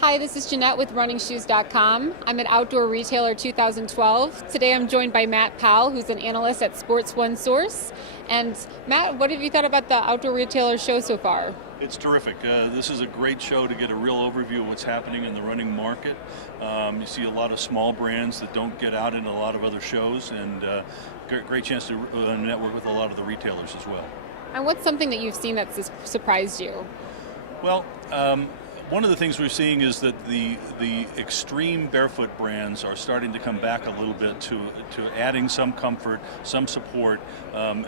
Hi, this is Jeanette with RunningShoes.com. I'm an Outdoor Retailer 2012. Today I'm joined by Matt Powell, who's an analyst at SportsOneSource. And Matt, what have you thought about the Outdoor Retailer show so far? It's terrific. This is a great show to get a real overview of what's happening in the running market. You see a lot of small brands that don't get out in a lot of other shows, and great chance to network with a lot of the retailers as well. And what's something that you've seen that's surprised you? Well, one of the things we're seeing is that the extreme barefoot brands are starting to come back a little bit to adding some comfort, some support,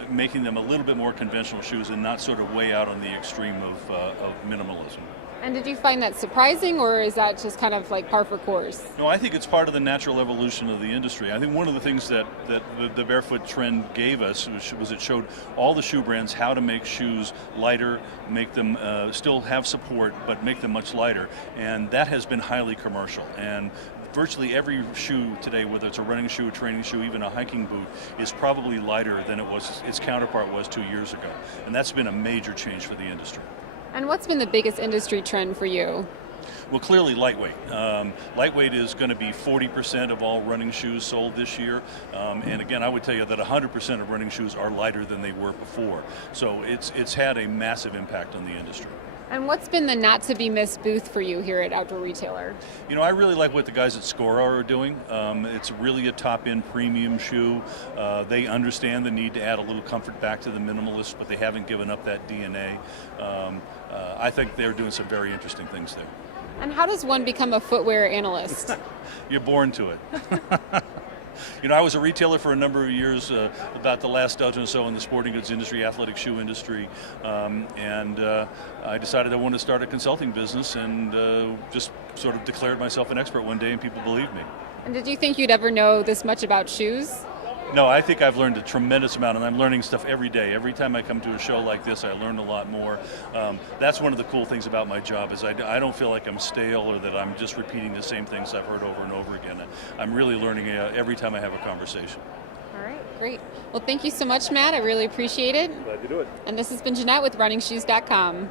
making them a little bit more conventional shoes and not sort of way out on the extreme of minimalism. And did you find that surprising, or is that just kind of like par for course? No, I think it's part of the natural evolution of the industry. I think one of the things that the barefoot trend gave us was it showed all the shoe brands how to make shoes lighter, make them still have support, but make them much lighter. And that has been highly commercial. And virtually every shoe today, whether it's a running shoe, a training shoe, even a hiking boot, is probably lighter than its counterpart was 2 years ago. And that's been a major change for the industry. And what's been the biggest industry trend for you? Well, clearly lightweight. Lightweight is going to be 40% of all running shoes sold this year. And again, I would tell you that 100% of running shoes are lighter than they were before. So it's had a massive impact on the industry. And what's been the not-to-be-missed booth for you here at Outdoor Retailer? You know, I really like what the guys at Scora are doing. It's really a top-end premium shoe. They understand the need to add a little comfort back to the minimalist, but they haven't given up that DNA. I think they're doing some very interesting things there. And how does one become a footwear analyst? You're born to it. You know, I was a retailer for a number of years, about the last dozen or so in the sporting goods industry, athletic shoe industry, and I decided I wanted to start a consulting business and just sort of declared myself an expert one day, and people believed me. And did you think you'd ever know this much about shoes? No, I think I've learned a tremendous amount, and I'm learning stuff every day. Every time I come to a show like this, I learn a lot more. That's one of the cool things about my job is I don't feel like I'm stale or that I'm just repeating the same things I've heard over and over again. I'm really learning every time I have a conversation. All right, great. Well, thank you so much, Matt. I really appreciate it. Glad to do it. And this has been Jeanette with RunningShoes.com.